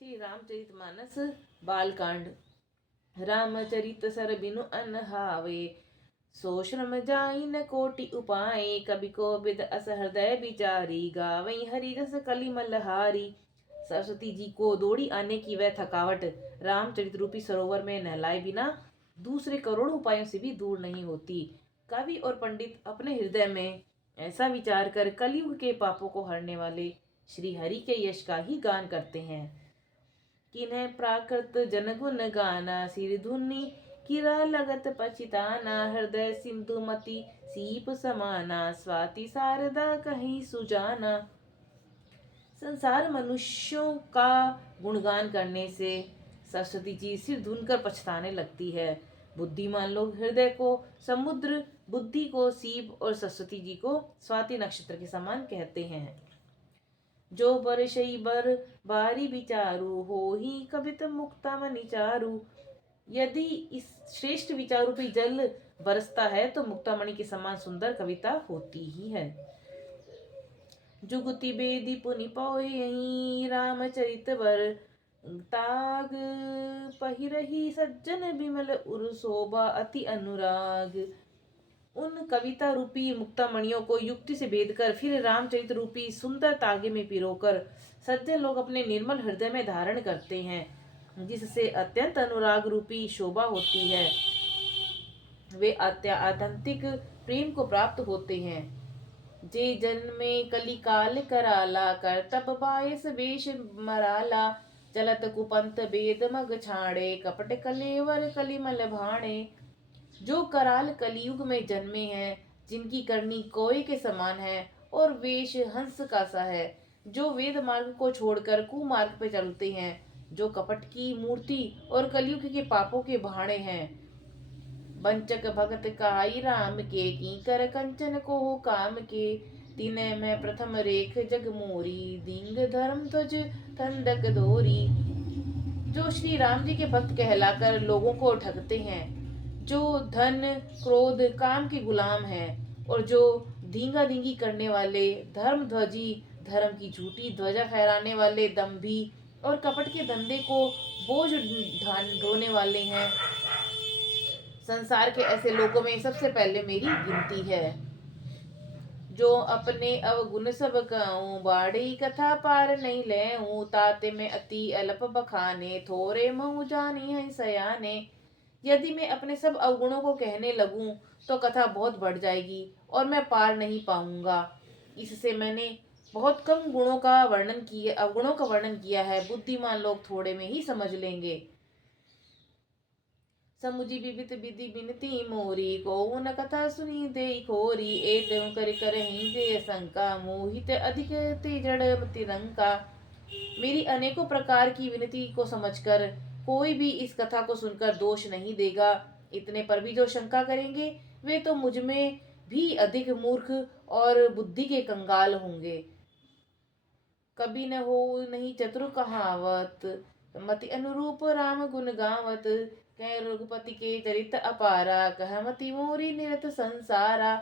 Shri Ramcharitmanas Balkand. Ramcharit sir बिनु अनहावे, सो श्रम जाई न कोटि उपाय। कवि को बिद अस हृदय विचारी, गावई हरि रस कलि मलहारी। सरस्वती जी को दौड़ी आने की वह थकावट रामचरित रूपी सरोवर में नहलाए बिना दूसरे करोड़ों उपायों से भी दूर नहीं होती। कवि और पंडित अपने हृदय में ऐसा विचार कर कलयुग के पापों को हरने वाले श्री हरि के यश का ही गान करते हैं। किन्ह प्राकृत जनगुण गाना, सिर धुनि किरा लगत पछिताना। हृदय सिंधु मति सीप समाना, स्वाति शारदा कहीं सुजाना। संसार मनुष्यों का गुणगान करने से सरस्वती जी सिर धुनकर पछताने लगती है। बुद्धिमान लोग हृदय को समुद्र, बुद्धि को सीप और सरस्वती जी को स्वाति नक्षत्र के समान कहते हैं। जो बरसई बर बारी विचारू, हो ही कवित मुक्ता मनि चारू। यदि इस श्रेष्ठ विचार रूपी जल बरसता है तो मुक्तामणि के समान सुंदर कविता होती ही है। जुगति बेदी पुनि पोहि, रामचरित बर ताग। पहिरही सज्जन बिमल उर, शोभा अति अनुराग। उन कविता रूपी मुक्तामणियों को युक्ति से भेद कर फिर रामचरित रूपी सुंदर तागे में पिरोकर सज्जन लोग अपने निर्मल हृदय में धारण करते हैं, जिससे अत्यंत अनुराग रूपी शोभा होती है। वे आत्यंतिक प्रेम को प्राप्त होते हैं। जे जन्मे कली काल कराला, कर तप बायस वेश मराला। चलत कुपंत बेद मग छाड़े, कपट कलेवर कलिमल भाणे। जो कराल कलयुग में जन्मे हैं, जिनकी करनी कोय के समान है और वेश हंस का सा है, जो वेद मार्ग को छोड़कर कुमार्ग पे चलते हैं, जो कपट की मूर्ति और कलयुग के पापों के भाणे हैं। वंचक भगत काई राम के, कीकर कंचन को हो काम के। तिनय में प्रथम रेख जग मोरी, दींग धर्म ध्वज ठंडक दोरी। जो श्री राम जी के भक्त कहलाकर लोगों को ठगते हैं, जो धन क्रोध काम के गुलाम हैं और जो धींगा धींगी करने वाले, धर्म ध्वजी धर्म की झूठी ध्वजा फहराने वाले, दंभी और कपट के धंधे को बोझ ढोने वाले हैं। संसार के ऐसे लोगों में सबसे पहले मेरी गिनती है। जो अपने अवगुण सब कहूँ, बाड़ी कथा पार नहीं लेऊँ। ताते में अति अल्प बखाने, थोरे महु जानी है सयाने। यदि मैं अपने सब अवगुणों को कहने लगूं तो कथा बहुत बढ़ जाएगी और मैं पार नहीं पाऊंगा। इससे मैंने बहुत कम अवगुणों का वर्णन किया है। बुद्धिमान लोग थोड़े में ही समझ लेंगे। समुझी विविध विधि बिनती मोरी, को न कथा सुनी दे खोरी। एतम कर करहि जे शंका, मोहित अधिक ते जड़ तिरंका। मेरी अनेकों प्रकार की विनती को समझकर कोई भी इस कथा को सुनकर दोष नहीं देगा। इतने पर भी जो शंका करेंगे वे तो मुझ में भी अधिक मूर्ख और बुद्धि के कंगाल होंगे। कभी न हो नहीं चतुर कहावत, मति अनुरूप राम गुण गावत। कह रघुपति के चरित अपारा, कह मति मोरी निरत संसारा।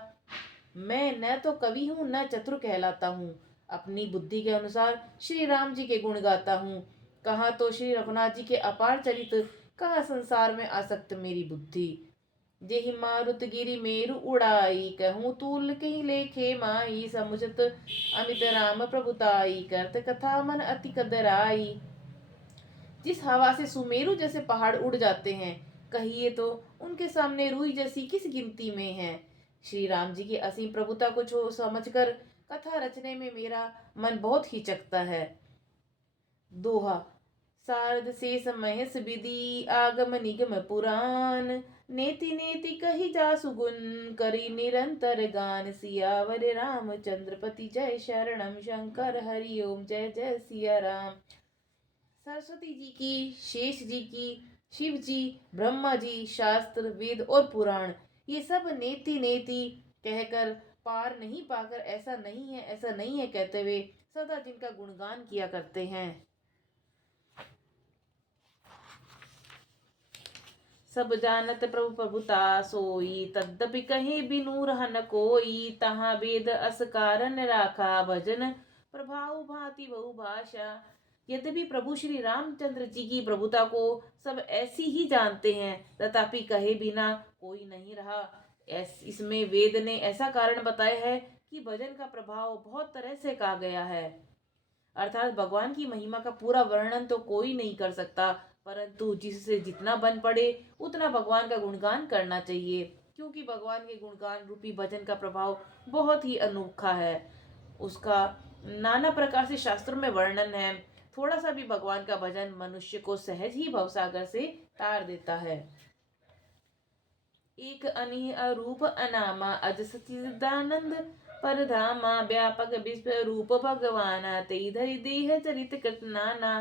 मैं न तो कवि हूँ न चतुर कहलाता हूँ, अपनी बुद्धि के अनुसार श्री राम जी के गुण गाता हूँ। कहाँ तो श्री रघुनाथ जी के अपार चरित, कहाँ संसार में आसक्त मेरी बुद्धि। जेहि मारुत गिरि मेरु उड़ाई, कहूँ तूल कहीं लेखे माई। समुझत अमित राम प्रभुताई, करत कथा मन अति कदराई। जिस हवा से सुमेरु जैसे पहाड़ उड़ जाते हैं, कहिए तो उनके सामने रुई जैसी किस गिनती में है। श्री राम जी की असीम प्रभुता को समझकर कथा रचने में मेरा मन बहुत हिचकता है। दोहा। शारद शेष महेश विधि, आगम निगम पुराण। नेति नेति कही जासु गुण, करी निरंतर गान। सियावर रामचंद्र पति जय, शरणम शंकर हरि ओम जय जय सिया राम। सरस्वती जी की, शेष जी की, शिव जी, ब्रह्मा जी, शास्त्र, वेद और पुराण, ये सब नेति नेति कहकर पार नहीं पाकर ऐसा नहीं है कहते हुए सदा जिनका गुणगान किया करते हैं। सब जानत प्रभु प्रभुता सोई, तद्यपि कहे बिनु रह न कोई। तहाँ वेद अस कारण राखा, भजन प्रभाव भांति बहु भाषा। यद्यपि प्रभु श्री रामचंद्र जी की प्रभुता को सब ऐसी ही जानते हैं, तथापि कहे बिना कोई नहीं रहा। इसमें वेद ने ऐसा कारण बताया है कि भजन का प्रभाव बहुत तरह से कहा गया है। अर्थात भगवान की महिमा का पूरा वर्णन तो कोई नहीं कर सकता, परंतु जिससे जितना बन पड़े उतना भगवान का गुणगान करना चाहिए, क्योंकि भगवान के गुणगान रूपी भजन का प्रभाव बहुत ही अनोखा है। उसका नाना प्रकार से शास्त्रों में वर्णन है। थोड़ा सा भी भगवान का भजन मनुष्य को सहज ही भवसागर से तार देता है। एक अनिह अरूप अनामा अज सच्चिदानंद परधामा व्यापक विश्व रूप भगवान तेई धरि देह चरित कृत नाना।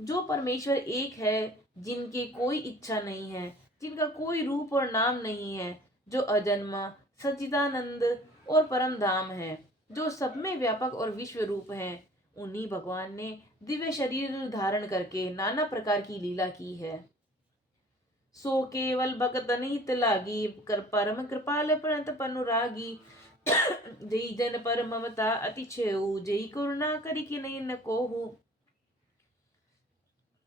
जो परमेश्वर एक है, जिनकी कोई इच्छा नहीं है, जिनका कोई रूप और नाम नहीं है, जो अजन्मा सच्चिदानंद और परम धाम है, जो सब में व्यापक और विश्व रूप है, उन्हीं भगवान ने दिव्य शरीर धारण करके नाना प्रकार की लीला की है। सो केवल भगत हित लागी कर परम कृपाल प्रणत पनुरागी जय जन पर ममता अति छेऊ जय करुणा करी कि नहीं न कोहू।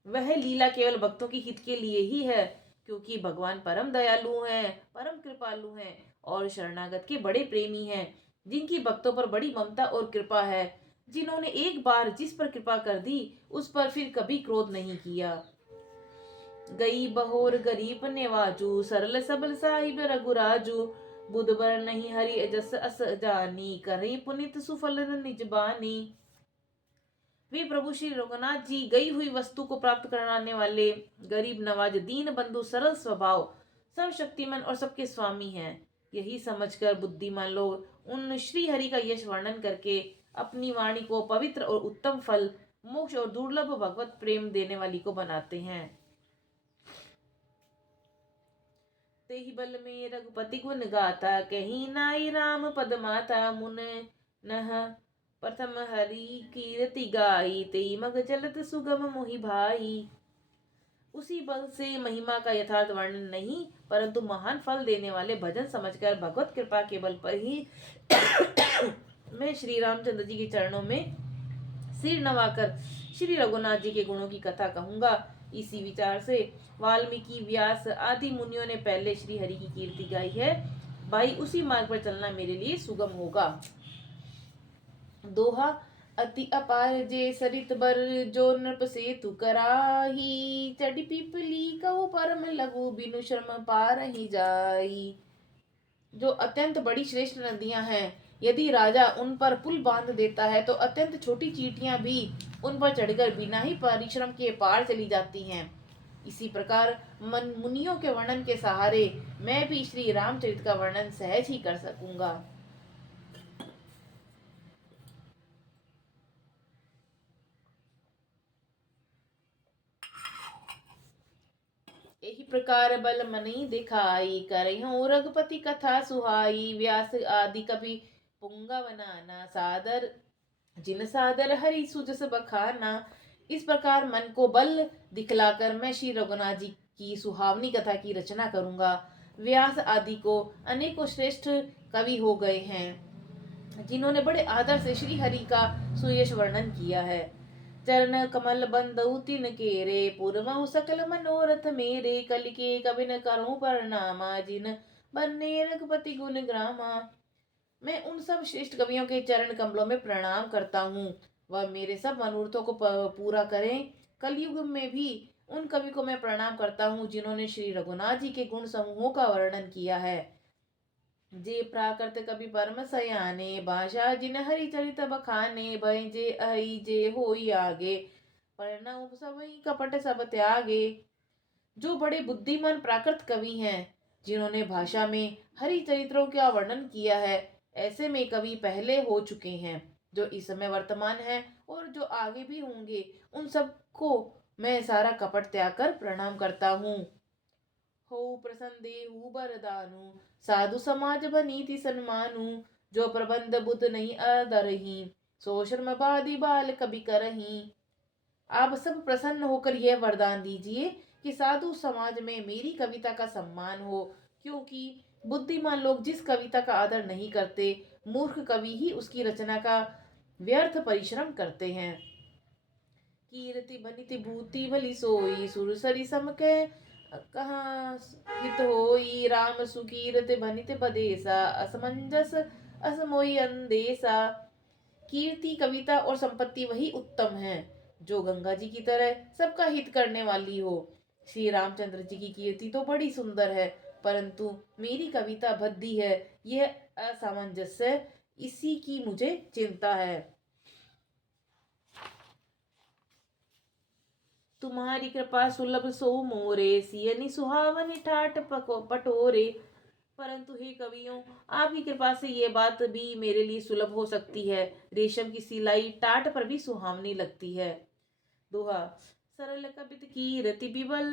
वह लीला केवल भक्तों की हित के लिए ही है, क्योंकि भगवान परम दयालु हैं, परम कृपालु हैं और शरणागत के बड़े प्रेमी हैं, जिनकी भक्तों पर बड़ी ममता और कृपा है, जिन्होंने एक बार जिस पर कृपा कर दी उस पर फिर कभी क्रोध नहीं किया। गई बहोर गरीब नेवाजू सरल सबल साहिब रघुराजू बुध बर नहीं हरि अजस अस जानी करी पुनित सुफल निज बानी। वे प्रभु श्री रघुनाथ जी गई हुई वस्तु को प्राप्त कराने वाले गरीब नवाज दीन बंधु सरल स्वभाव सर्वशक्तिमान और सबके स्वामी हैं। यही समझकर बुद्धिमान लोग उन श्री हरि का यश वर्णन करके अपनी वाणी को पवित्र और उत्तम फल मोक्ष और दुर्लभ भगवत प्रेम देने वाली को बनाते हैं। तेहि बल में रघुपति गुण गाता कहीं नाई राम पद माता मुन नह प्रथम हरि कीर्ति गाई तेई मग चलत सुगम मोहि भाई। उसी बल से महिमा का यथार्थ वर्णन नहीं, परंतु महान फल देने वाले भजन समझकर भगवत कृपा के बल पर ही मैं श्री रामचंद्र जी के चरणों में सिर नवाकर श्री रघुनाथ जी के गुणों की कथा कहूंगा। इसी विचार से वाल्मीकि व्यास आदि मुनियों ने पहले श्री हरि की कीर्ति गाई है। भाई उसी मार्ग पर चलना मेरे लिए सुगम होगा। दोहा अति अपार जे सरित बर जो नृप सेतु कराही चढ़ी पिपली कहो परम लघु बिनु श्रम पार ही जाई। जो अत्यंत बड़ी श्रेष्ठ नदियां हैं, यदि राजा उन पर पुल बांध देता है तो अत्यंत छोटी चींटियां भी उन पर चढ़कर बिना ही परिश्रम के पार चली जाती हैं। इसी प्रकार मन मुनियों के वर्णन के सहारे मैं भी श्री रामचरित का वर्णन सहज ही कर सकूंगा। यही प्रकार बल मनी दिखाई करहूं रघुपति कथा सुहाई। व्यास आदि कवि पुंगव नाना सादर जिन सादर हरि सुजस बखाना। इस प्रकार मन को बल दिखलाकर मैं श्री रघुनाथ जी की सुहावनी कथा की रचना करूंगा। व्यास आदि को अनेकों श्रेष्ठ कवि हो गए हैं, जिन्होंने बड़े आदर से श्री हरि का सुयश वर्णन किया है। चरण कमल बंदउ तिन केरे पुरमहु सकल मनोरथ मेरे कल के कबिन करूं प्रणामा जिन बन्ने रघुपति गुण ग्रामा। मैं उन सब श्रेष्ठ कवियों के चरण कमलों में प्रणाम करता हूँ, वह मेरे सब मनोरथों को पूरा करें। कलयुग में भी उन कवि को मैं प्रणाम करता हूँ, जिन्होंने श्री रघुनाथ जी के गुण समूहों का वर्णन किया है। जे प्राकृत कवि परम सयाने भाषा जिन हरि चरित बखाने भय जे अहि जे होई आगे प्रणव सबई कपट सब त्यागे। जो बड़े बुद्धिमान प्राकृत कवि हैं, जिन्होंने भाषा में हरि चरित्रों का वर्णन किया है, ऐसे में कवि पहले हो चुके हैं, जो इस समय वर्तमान है और जो आगे भी होंगे, उन सबको मैं सारा कपट त्याग कर प्रणाम करता हूँ। हो प्रसन्न देहु बरदानु साधु समाज बनीति सन्मानु। जो प्रबंध बुद्ध नहीं अदरही सो शर्म बादी बाल कभी करही। आप सब प्रसन्न होकर यह वरदान दीजिए कि साधु समाज में मेरी कविता का सम्मान हो, क्योंकि बुद्धिमान लोग जिस कविता का आदर नहीं करते, मूर्ख कवि ही उसकी रचना का व्यर्थ परिश्रम करते हैं। कीरति बनिति भूति भली सोई, सुरसरी सम कह कहाँ हित होई। राम सुकीरति बनित बदेसा, असमंजस असमोई अंदेसा। कीर्ति, कविता और संपत्ति वही उत्तम है जो गंगा जी की तरह सबका हित करने वाली हो। श्री रामचंद्र जी की कीर्ति तो बड़ी सुंदर है, परंतु मेरी कविता भद्दी है, यह असामंजस्य, इसी की मुझे चिंता है। तुम्हारी कृपा सुलभ सो मोरे, सियनि सुहावनि ठाट पटोरे। परंतु हे कवियों, आपकी कृपा से ये बात भी मेरे लिए सुलभ हो सकती है। रेशम की सिलाई टाट पर भी सुहावनी लगती है। दोहा। सरल कपित कीरति बिमल,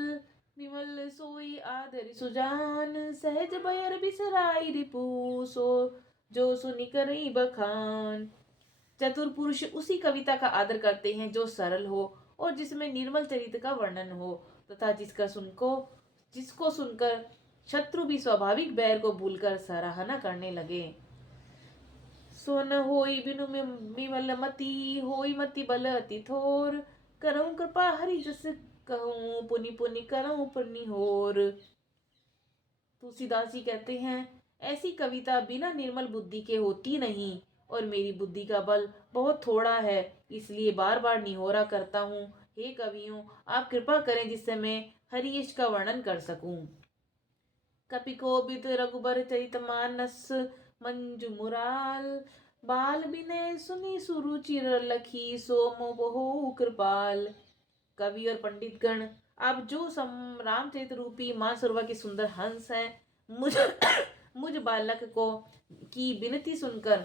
विमल सोई आदर सुजान। सहज बयर बिसराई रिपु, सो जो सुनि करई बखान। चतुर पुरुष उसी कविता का आदर करते हैं जो सरल हो और जिसमें निर्मल चरित्र का वर्णन हो, तथा जिसको सुनकर शत्रु भी स्वाभाविक बैर को भूलकर सराहना करने लगे। सोन होई बिनु विमल मति, होई मति बल अति थोर। करऊं कृपा हरि जस कहूं, पुनि पुनि करऊं पुनि होर। तुलसीदास जी कहते हैं, ऐसी कविता बिना निर्मल बुद्धि के होती नहीं, और मेरी बुद्धि का बल बहुत थोड़ा है, इसलिए बार बार निहोरा करता हूँ। हे कवियों, आप कृपा करें जिससे मैं हरियश का वर्णन कर सकूं। कपि कोबिद रघुबर चरित मानस, मंजू मुराल। बाल बिनय सुनी सुरुचिर लखी, सोम बहु कृपाल। कवि और पंडित गण, आप जो रामचरित रूपी मां सुरवा के सुंदर हंस हैं, मुझ मुझ बालक को की विनती सुनकर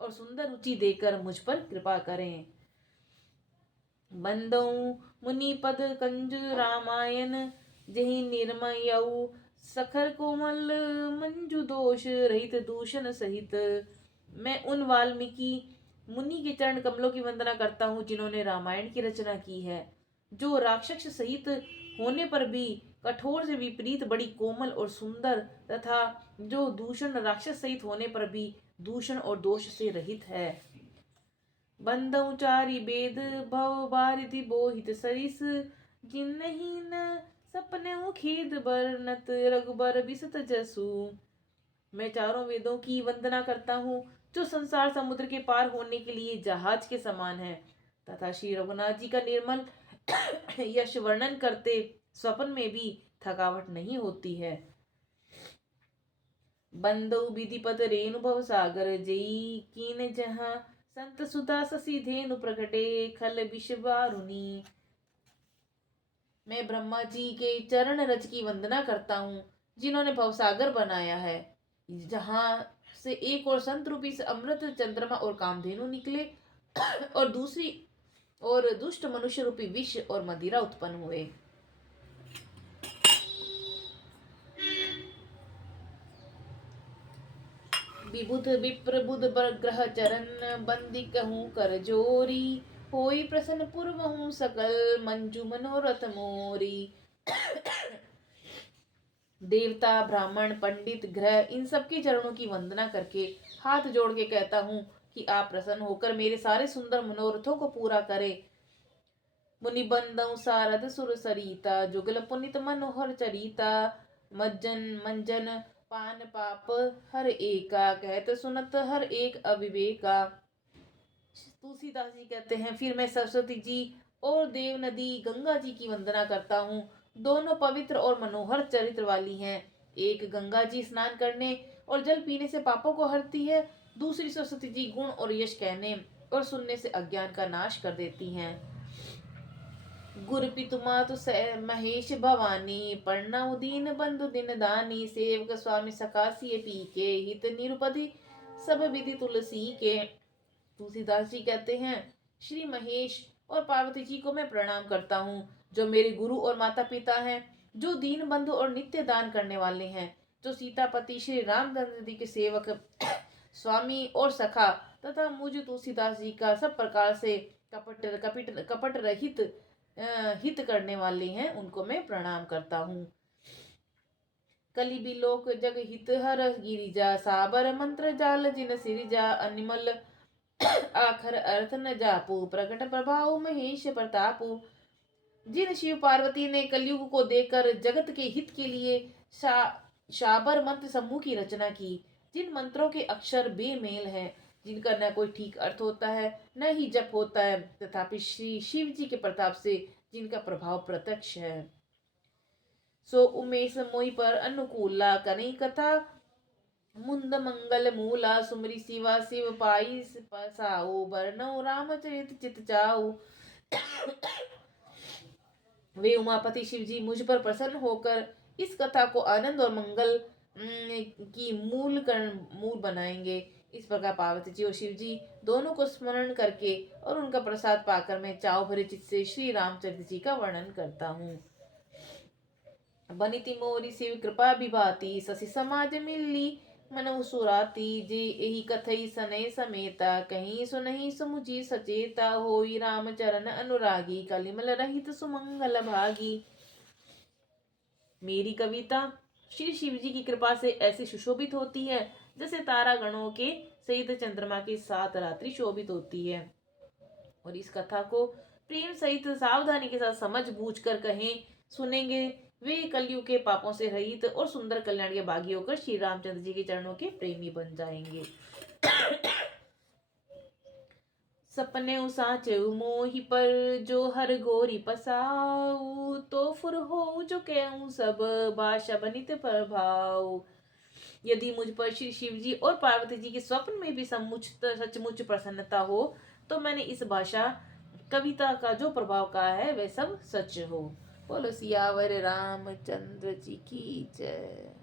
और सुंदर रुचि देकर मुझ पर कृपा करें। बंदौ मुनि पद कंज रामायण, जहि निर्मयऊ सखर कोमल। मंजू दोष रहित दूषण सहित। मैं उन वाल्मीकि मुनि के चरण कमलों की वंदना करता हूँ जिन्होंने रामायण की रचना की है, जो राक्षस सहित होने पर भी कठोर से विपरीत बड़ी कोमल और सुंदर, तथा जो दूषण राक्षस सहित होने पर भी दूषण और दोष से रहित है। बंदौ चारि वेद भव बारिधि बोहित सरिस, जिन्हि न सपने खेद बरनत रघुबर बिसत जसु। मैं चारों वेदों की वंदना करता हूँ जो संसार समुद्र के पार होने के लिए जहाज के समान है, तथा श्री रघुनाथ जी का निर्मल यश वर्णन करते स्वप्न में भी थकावट नहीं होती है। बंदौ विधिपत रेणु भव सागर, जेई कीन जहाँ संत सुधा ससी धेनु प्रकटे खल विष वारुणी। मैं ब्रह्मा जी के चरण रज की वंदना करता हूँ जिन्होंने भवसागर बनाया है, जहाँ से एक और संत रूपी से अमृत चंद्रमा और कामधेनु निकले और दूसरी और दुष्ट मनुष्य रूपी विष और मदिरा उत्पन्न हुए। विबुध विप्र बुध ग्रह चरण, बंदी कहूँ कर जोरी। होई प्रसन्न पूर्वहूँ सकल, मंजू मनोरथ मोरी। देवता, ब्राह्मण, पंडित, ग्रह, इन सबके चरणों की वंदना करके हाथ जोड़ के कहता हूँ कि आप प्रसन्न होकर मेरे सारे सुंदर मनोरथों को पूरा करें। मुनि बंदौ सारद सुर सरिता, जुगल पुनित मनोहर चरिता। मज्जन मंजन पान पाप हर एका, कहत सुनत हर एक अविवेका। तुलसीदास जी कहते हैं, फिर मैं सरस्वती जी और देव नदी गंगा जी की वंदना करता हूँ। दोनों पवित्र और मनोहर चरित्र वाली हैं। एक गंगा जी स्नान करने और जल पीने से पापों को हरती है, दूसरी सरस्वती जी गुण और यश कहने और सुनने से अज्ञान का नाश कर देती हैं। गुरु पितु मातु महेश भवानी, पढ़ना दीन बंधु दिन दानी। सेवक स्वामी सकासी पी के, हित निरुपधि सब विधि तुलसी के। तुलसीदास जी कहते हैं, श्री महेश और पार्वती जी को मैं प्रणाम करता हूँ, जो मेरे गुरु और माता पिता हैं, जो दीन बंधु और नित्य दान करने वाले हैं, जो सीतापति श्री रामचंद्र जी के सेवक स्वामी और सखा, तथा मुझे तुलसीदास जी का सब प्रकार से कपट रहित हित करने वाले हैं, उनको मैं प्रणाम करता हूँ। कलि बिलोक जग हित हर गिरिजा, साबर मंत्र जाल जिन सिरिजा। अनिमल आखर अर्थ न जापू, प्रकट प्रभाव महेश प्रतापू। जिन शिव पार्वती ने कलयुग को देखकर जगत के हित के लिए शाबर मंत्र समूह की रचना की, जिन मंत्रों के अक्षर बेमेल हैं, जिनका न कोई ठीक अर्थ होता है न ही जप होता है, तथापि श्री शिव जी के प्रताप से जिनका प्रभाव प्रत्यक्ष है, सो उमेश मोहि पर अनुकूला, कनई कथा मुंद मंगल मूला। सुमरी शिवा शिव पाई पसाऊ, बरनऊ रामचरित चित चाऊ। वे उमापति शिव जी मुझ पर प्रसन्न होकर इस कथा को आनंद और मंगल की मूल बनाएंगे। इस प्रकार पार्वती जी और शिव जी दोनों को स्मरण करके और उनका प्रसाद पाकर मैं चाव भरे चित्त से श्री रामचरित्र जी का वर्णन करता हूँ। बनिति मोरी शिव कृपा विभाती, शशि समाज मिली मनहु सुराती। जे एहि कथई सनय समेता, कहीं सुनहि सुमुझी सचेता। होई राम चरण अनुरागी, कलिमल रहित सुमंगल भागी। मेरी कविता श्री शिव जी की कृपा से ऐसी सुशोभित होती है जैसे तारा गणों के सहित चंद्रमा की 7 रात्रि शोभित होती है। और इस कथा को प्रेम सहित सावधानी के साथ समझ बूझ कर कहें सुनेंगे, वे कलयुग के पापों से रहित और सुंदर कल्याण के भागी होकर श्री रामचंद्र जी के चरणों के प्रेमी बन जाएंगे। सपने साचे मोहि पर, जो हर गोरी पसाऊ। तो फुर हो जो कहूँ सब, भाषा बनित प्रभाव। यदि मुझ पर श्री शिव जी और पार्वती जी के स्वप्न में भी सचमुच प्रसन्नता हो, तो मैंने इस भाषा कविता का जो प्रभाव कहा है वह सब सच हो। बोलो सियावर रामचंद्र जी की जय।